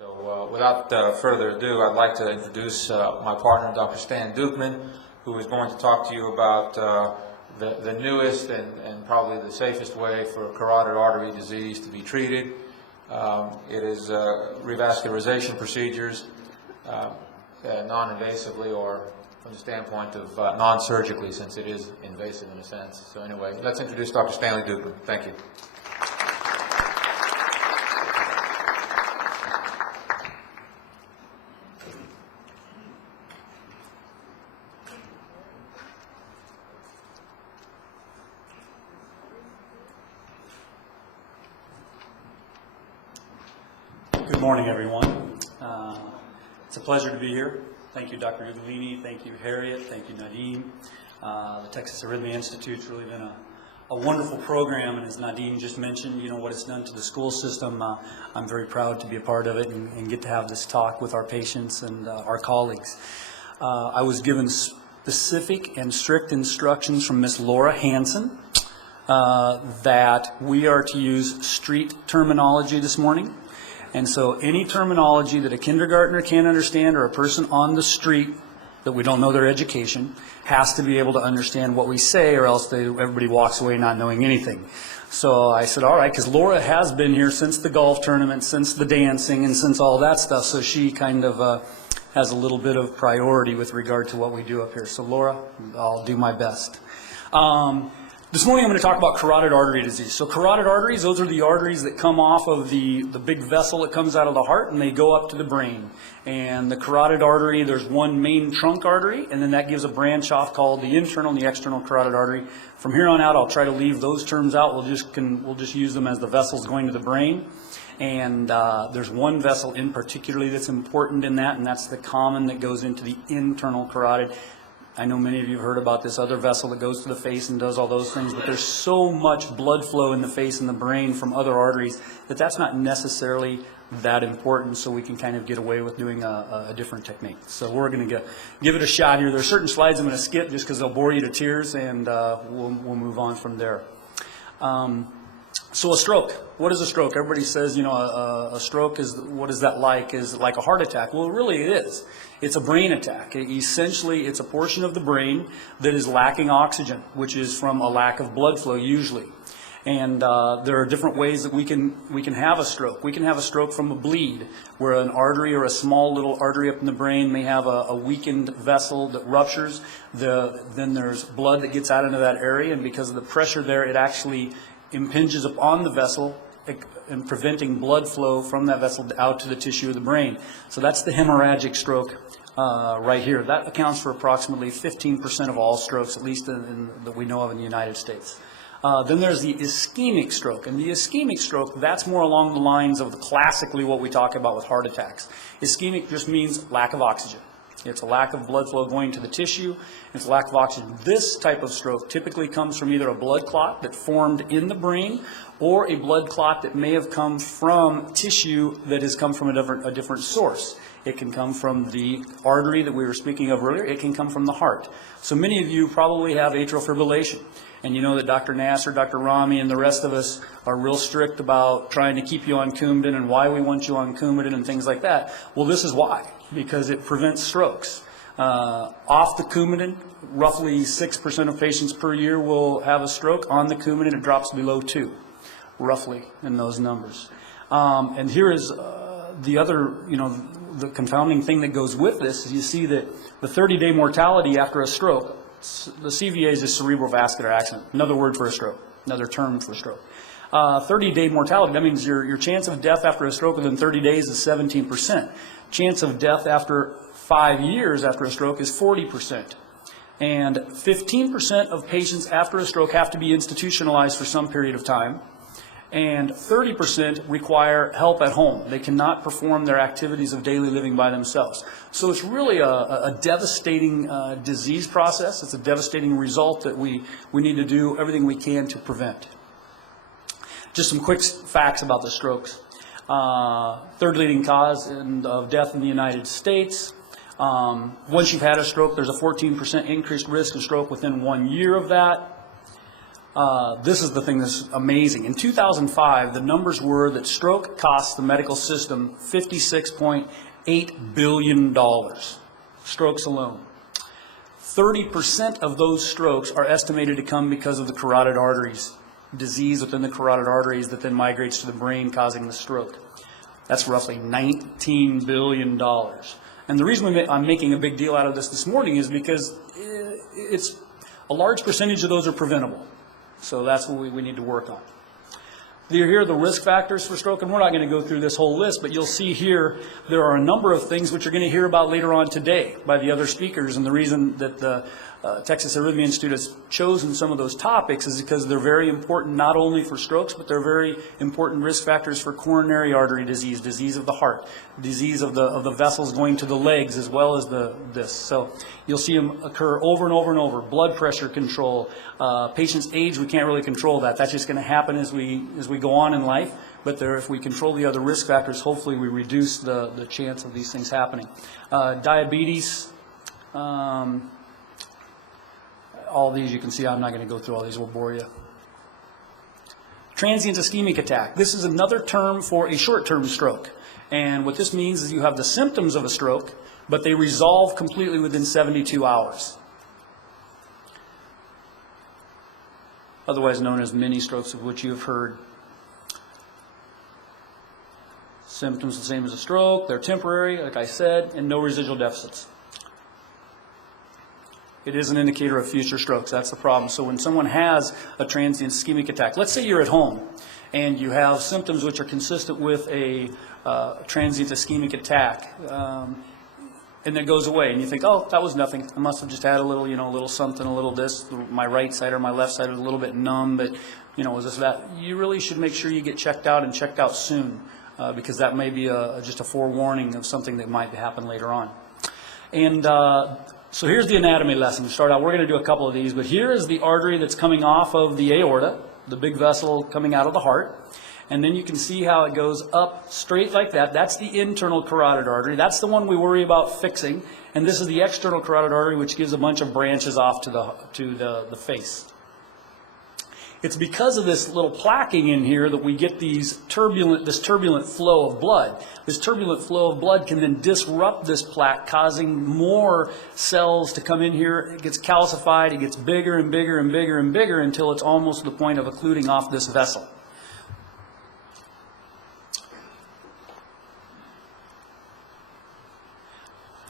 Without further ado, I'd like to introduce my partner, Dr. Stan Dukeman, who is going to talk to you about the newest and probably the safest way for carotid artery disease to be treated. It is revascularization procedures, non-invasively or from the standpoint of non-surgically, since it is invasive in a sense. So anyway, let's introduce Dr. Stanley Dukeman. Thank you. Good morning, everyone. It's a pleasure to be here. Thank you, Dr. Ugolini. Thank you, Harriet. Thank you, Nadine. The Texas Arrhythmia Institute's really been a wonderful program, and as Nadine just mentioned, you know, what it's done to the school system. I'm very proud to be a part of it and get to have this talk with our patients and our colleagues. I was given specific and strict instructions from Miss Laura Hansen that we are to use street terminology this morning. And so any terminology that a kindergartner can't understand or a person on the street that we don't know their education has to be able to understand what we say, or else everybody walks away not knowing anything. So I said, all right, because Laura has been here since the golf tournament, since the dancing, and since all that stuff, so she kind of has a little bit of priority with regard to what we do up here. So Laura, I'll do my best. This morning I'm going to talk about carotid artery disease. So carotid arteries, those are the arteries that come off of the big vessel that comes out of the heart, and they go up to the brain. And the carotid artery, there's one main trunk artery, and then that gives a branch off called the internal and the external carotid artery. From here on out, I'll try to leave those terms out. We'll just use them as the vessels going to the brain. And there's one vessel in particularly that's important in that, and that's the common that goes into the internal carotid. I know many of you have heard about this other vessel that goes to the face and does all those things, but there's so much blood flow in the face and the brain from other arteries that that's not necessarily that important, so we can kind of get away with doing a different technique. So we're going to give it a shot here. There are certain slides I'm going to skip just because they'll bore you to tears, and we'll move on from there. So a stroke. What is a stroke? Everybody says, you know, a stroke is, what is that like? Is it like a heart attack? Well, really it is. It's a brain attack. Essentially, it's a portion of the brain that is lacking oxygen, which is from a lack of blood flow usually. And there are different ways that we can have a stroke. We can have a stroke from a bleed, where an artery or a small little artery up in the brain may have a weakened vessel that ruptures. Then there's blood that gets out into that area, and because of the pressure there, it actually impinges upon the vessel and preventing blood flow from that vessel out to the tissue of the brain. So that's the hemorrhagic stroke right here. That accounts for approximately 15% of all strokes, at least that we know of in the United States. Then there's the ischemic stroke, and the ischemic stroke, that's more along the lines of classically what we talk about with heart attacks. Ischemic just means lack of oxygen. It's a lack of blood flow going to the tissue. It's a lack of oxygen. This type of stroke typically comes from either a blood clot that formed in the brain or a blood clot that may have come from tissue that has come from a different source. It can come from the artery that we were speaking of earlier. It can come from the heart. So many of you probably have atrial fibrillation. And you know that Dr. Nasser, Dr. Rami, and the rest of us are real strict about trying to keep you on Coumadin and why we want you on Coumadin and things like that. Well, this is why. Because it prevents strokes. Off the Coumadin, roughly 6% of patients per year will have a stroke. On the Coumadin, it drops below 2, roughly, in those numbers. And here is the other, you know, the confounding thing that goes with this is you see that the 30-day mortality after a stroke, the CVA is a cerebrovascular accident, another word for a stroke, another term for stroke. 30-day mortality, that means your chance of death after a stroke within 30 days is 17%. Chance of death after 5 years after a stroke is 40%. And 15% of patients after a stroke have to be institutionalized for some period of time. And 30% require help at home. They cannot perform their activities of daily living by themselves. So it's really a devastating disease process. It's a devastating result that we need to do everything we can to prevent. Just some quick facts about the strokes. Third leading cause of death in the United States. Once you've had a stroke, there's a 14% increased risk of stroke within 1 year of that. This is the thing that's amazing. In 2005, the numbers were that stroke costs the medical system $56.8 billion. Strokes alone. 30% of those strokes are estimated to come because of the carotid arteries, disease within the carotid arteries that then migrates to the brain, causing the stroke. That's roughly $19 billion. And the reason I'm making a big deal out of this morning is because it's a large percentage of those are preventable. So that's what we need to work on. Here are the risk factors for stroke, and we're not going to go through this whole list, but you'll see here there are a number of things which you're going to hear about later on today by the other speakers, and the reason that the Texas Arrhythmia Institute has chosen some of those topics is because they're very important not only for strokes, but they're very important risk factors for coronary artery disease, disease of the heart, disease of the vessels going to the legs, as well as this. So you'll see them occur over and over and over. Blood pressure control, patient's age, we can't really control that. That's just going to happen as we go on in life. But if we control the other risk factors, hopefully we reduce the chance of these things happening. Diabetes. All these you can see, I'm not going to go through all these, we'll bore you. Transient ischemic attack. This is another term for a short-term stroke. And what this means is you have the symptoms of a stroke, but they resolve completely within 72 hours. Otherwise known as mini strokes, of which you have heard. Symptoms the same as a stroke, they're temporary, like I said, and no residual deficits. It is an indicator of future strokes. That's the problem. So when someone has a transient ischemic attack, let's say you're at home and you have symptoms which are consistent with a transient ischemic attack, and it goes away, and you think, oh, that was nothing. I must have just had a little, a little something, a little this. My right side or my left side was a little bit numb, but, was this that? You really should make sure you get checked out and checked out soon, because that may be just a forewarning of something that might happen later on. And so here's the anatomy lesson. To start out, we're going to do a couple of these, but here is the artery that's coming off of the aorta, the big vessel coming out of the heart. And then you can see how it goes up straight like that. That's the internal carotid artery. That's the one we worry about fixing. And this is the external carotid artery, which gives a bunch of branches off to the face. It's because of this little plaquing in here that we get this turbulent flow of blood. This turbulent flow of blood can then disrupt this plaque, causing more cells to come in here. It gets calcified, it gets bigger and bigger and bigger and bigger until it's almost to the point of occluding off this vessel.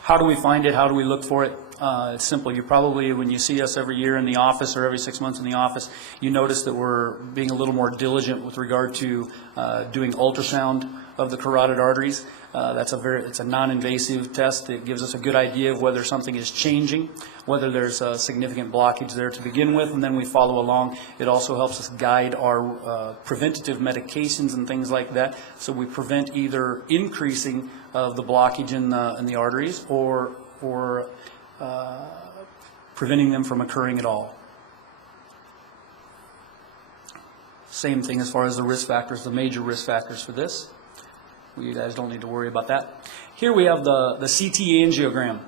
How do we find it? How do we look for it? It's simple. You probably, when you see us every year in the office or every 6 months in the office, you notice that we're being a little more diligent with regard to doing ultrasound of the carotid arteries. It's a non-invasive test. It gives us a good idea of whether something is changing, whether there's a significant blockage there to begin with, and then we follow along. It also helps us guide our preventative medications and things like that, so we prevent either increasing of the blockage in the arteries or preventing them from occurring at all. Same thing as far as the risk factors, the major risk factors for this. You guys don't need to worry about that. Here we have the CT angiogram.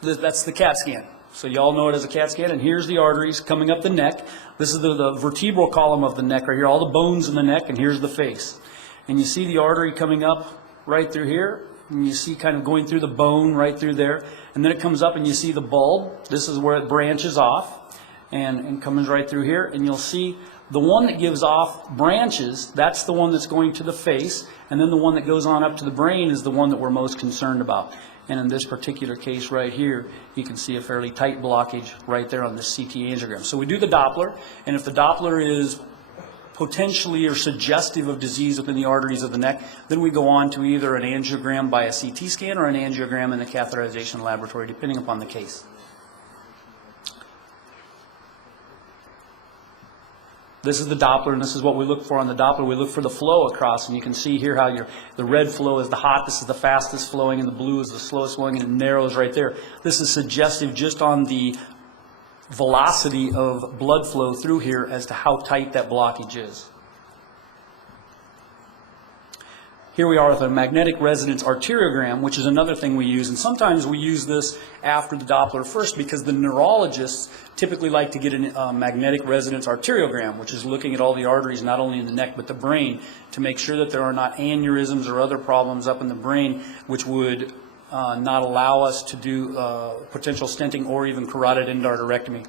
That's the CAT scan. So you all know it as a CAT scan, and here's the arteries coming up the neck. This is the vertebral column of the neck right here, all the bones in the neck, and here's the face. And you see the artery coming up right through here, and you see kind of going through the bone right through there, and then it comes up and you see the bulb. This is where it branches off and comes right through here, and you'll see the one that gives off branches, that's the one that's going to the face, and then the one that goes on up to the brain is the one that we're most concerned about. And in this particular case right here, you can see a fairly tight blockage right there on this CT angiogram. So we do the Doppler, and if the Doppler is potentially or suggestive of disease within the arteries of the neck, then we go on to either an angiogram by a CT scan or an angiogram in the catheterization laboratory, depending upon the case. This is the Doppler, and this is what we look for on the Doppler. We look for the flow across, and you can see here how the red flow is the hot, this is the fastest flowing, and the blue is the slowest flowing, and it narrows right there. This is suggestive just on the velocity of blood flow through here as to how tight that blockage is. Here we are with a magnetic resonance arteriogram, which is another thing we use. And sometimes we use this after the Doppler first because the neurologists typically like to get a magnetic resonance arteriogram, which is looking at all the arteries, not only in the neck but the brain, to make sure that there are not aneurysms or other problems up in the brain which would not allow us to do potential stenting or even carotid endarterectomy.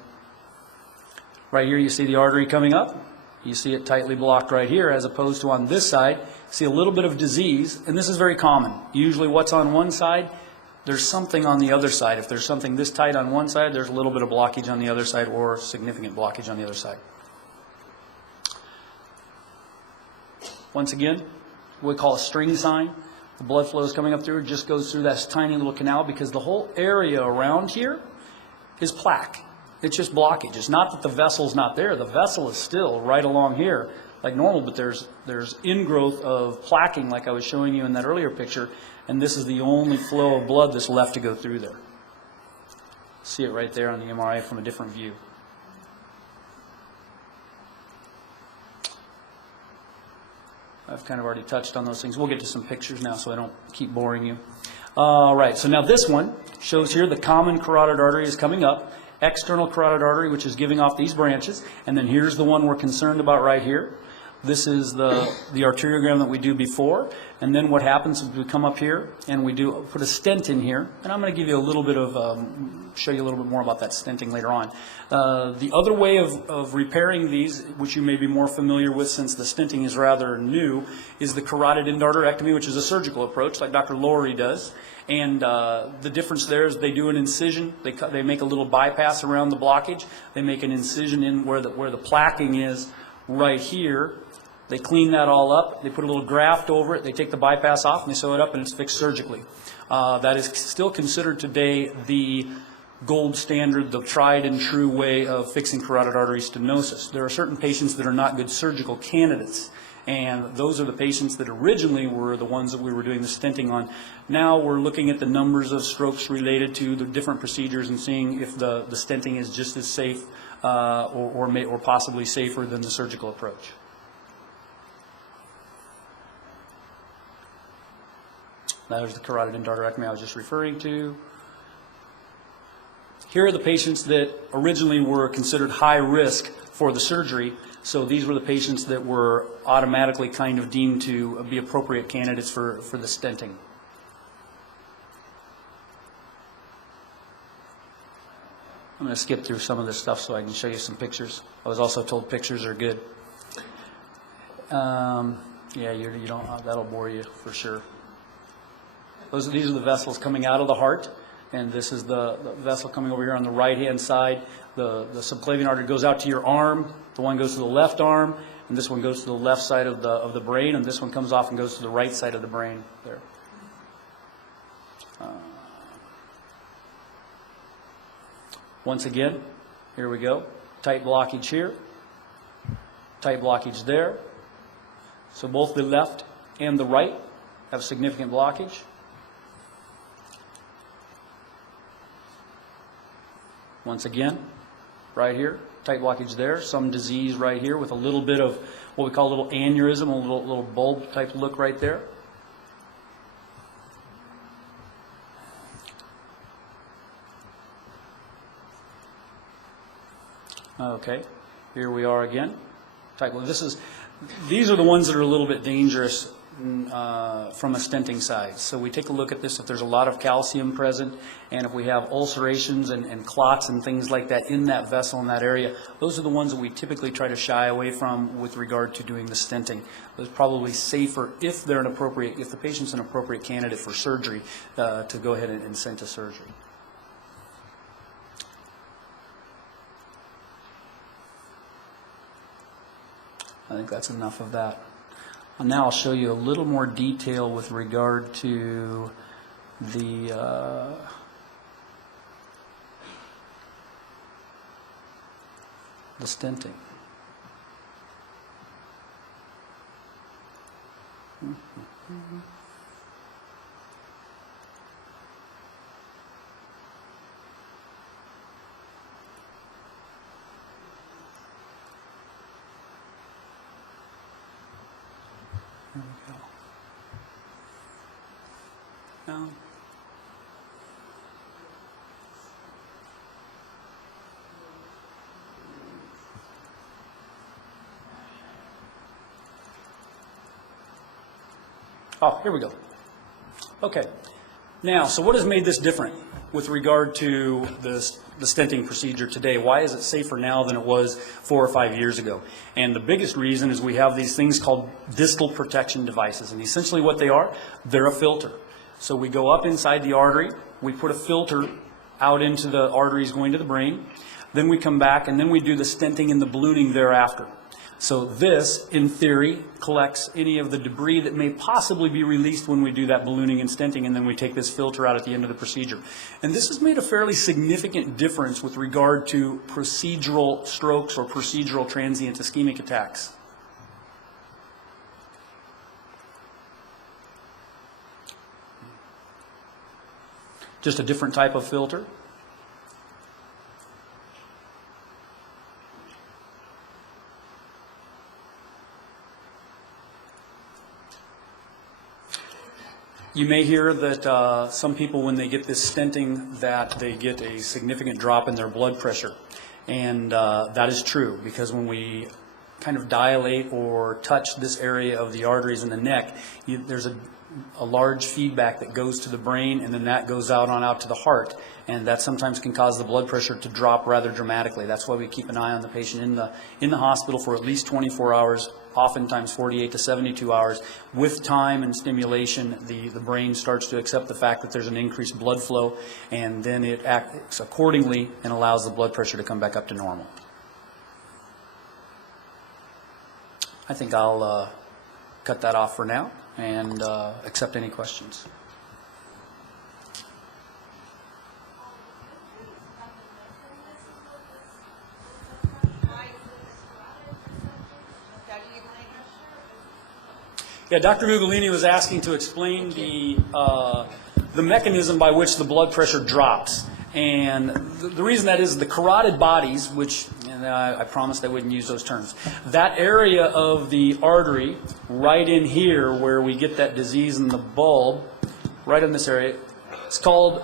Right here you see the artery coming up. You see it tightly blocked right here, as opposed to on this side, see a little bit of disease, and this is very common. Usually what's on one side, there's something on the other side. If there's something this tight on one side, there's a little bit of blockage on the other side or significant blockage on the other side. Once again, what we call a string sign. The blood flow is coming up through, it just goes through that tiny little canal because the whole area around here is plaque. It's just blockage. It's not that the vessel's not there. The vessel is still right along here like normal, but there's ingrowth of plaquing like I was showing you in that earlier picture, and this is the only flow of blood that's left to go through there. See it right there on the MRI from a different view. I've kind of already touched on those things. We'll get to some pictures now so I don't keep boring you. All right, so now this one shows here the common carotid artery is coming up. External carotid artery, which is giving off these branches, and then here's the one we're concerned about right here. This is the arteriogram that we do before, and then what happens is we come up here and we put a stent in here, and I'm going to give you a little bit of, show you a little bit more about that stenting later on. The other way of repairing these, which you may be more familiar with since the stenting is rather new, is the carotid endarterectomy, which is a surgical approach like Dr. Lowry does. And the difference there is they do an incision. They make a little bypass around the blockage. They make an incision in where the plaquing is right here. They clean that all up. They put a little graft over it. They take the bypass off and they sew it up and it's fixed surgically. That is still considered today the gold standard, the tried and true way of fixing carotid artery stenosis. There are certain patients that are not good surgical candidates. And those are the patients that originally were the ones that we were doing the stenting on. Now we're looking at the numbers of strokes related to the different procedures and seeing if the stenting is just as safe or possibly safer than the surgical approach. There's the carotid endarterectomy I was just referring to. Here are the patients that originally were considered high risk for the surgery. So these were the patients that were automatically kind of deemed to be appropriate candidates for the stenting. I'm going to skip through some of this stuff so I can show you some pictures. I was also told pictures are good. Yeah, you don't. That'll bore you for sure. These are the vessels coming out of the heart, and this is the vessel coming over here on the right-hand side. The subclavian artery goes out to your arm. The one goes to the left arm, and this one goes to the left side of the brain, and this one comes off and goes to the right side of the brain there. Once again, here we go. Tight blockage here, tight blockage there. So both the left and the right have significant blockage. Once again, right here, tight blockage there, some disease right here with a little bit of what we call a little aneurysm, a little bulb type look right there. Okay, here we are again. These are the ones that are a little bit dangerous from a stenting side. So we take a look at this if there's a lot of calcium present, and if we have ulcerations and clots and things like that in that vessel in that area. Those are the ones that we typically try to shy away from with regard to doing the stenting. It's probably safer if the patient's an appropriate candidate for surgery to go ahead and send to surgery. I think that's enough of that. And now I'll show you a little more detail with regard to the stenting. There we go. down. Oh, here we go. Okay. Now, so what has made this different with regard to the stenting procedure today? Why is it safer now than it was 4 or 5 years ago? And the biggest reason is we have these things called distal protection devices. And essentially what they are, they're a filter. So we go up inside the artery, we put a filter out into the arteries going to the brain, then we come back and then we do the stenting and the ballooning thereafter. So this, in theory, collects any of the debris that may possibly be released when we do that ballooning and stenting, and then we take this filter out at the end of the procedure. And this has made a fairly significant difference with regard to procedural strokes or procedural transient ischemic attacks. Just a different type of filter. You may hear that some people, when they get this stenting, that they get a significant drop in their blood pressure. And that is true, because when we kind of dilate or touch this area of the arteries in the neck, there's a large feedback that goes to the brain, and then that goes out to the heart. And that sometimes can cause the blood pressure to drop rather dramatically. That's why we keep an eye on the patient in the hospital for at least 24 hours, oftentimes 48 to 72 hours. With time and stimulation, the brain starts to accept the fact that there's an increased blood flow, and then it acts accordingly and allows the blood pressure to come back up to normal. I think I'll cut that off for now and accept any questions. Yeah, Dr. Ugolini was asking to explain the mechanism by which the blood pressure drops. And the reason that is the carotid bodies, which, and I promised I wouldn't use those terms, that area of the artery right in here where we get that disease in the bulb, right in this area, it's called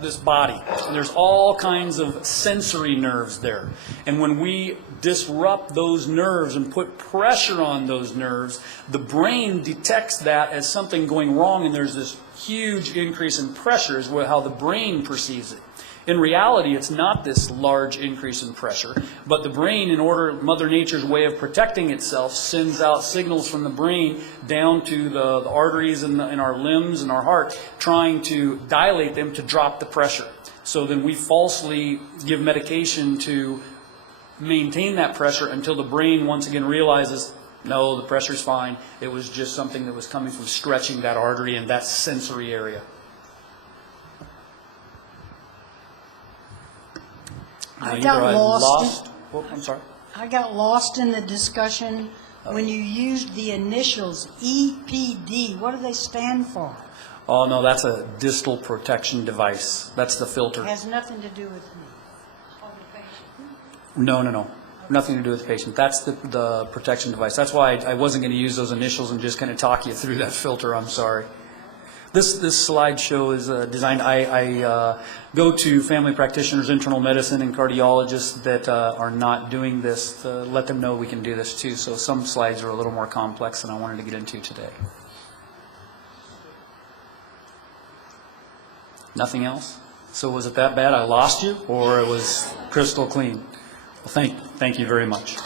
this body. And there's all kinds of sensory nerves there. And when we disrupt those nerves and put pressure on those nerves, the brain detects that as something going wrong, and there's this huge increase in pressure is how the brain perceives it. In reality, it's not this large increase in pressure, but the brain, in order, Mother Nature's way of protecting itself, sends out signals from the brain down to the arteries in our limbs and our heart, trying to dilate them to drop the pressure. So then we falsely give medication to maintain that pressure until the brain once again realizes, no, the pressure's fine. It was just something that was coming from stretching that artery and that sensory area. I got lost. I'm sorry. I got lost in the discussion when you used the initials EPD. What do they stand for? Oh, no, that's a distal protection device. That's the filter. It has nothing to do with me. No. Nothing to do with the patient. That's the protection device. That's why I wasn't going to use those initials and just kind of talk you through that filter. I'm sorry. This slideshow is designed. I go to family practitioners, internal medicine, and cardiologists that are not doing this to let them know we can do this too. So some slides are a little more complex than I wanted to get into today. Nothing else? So was it that bad I lost you, or it was crystal clean? Well, thank you very much.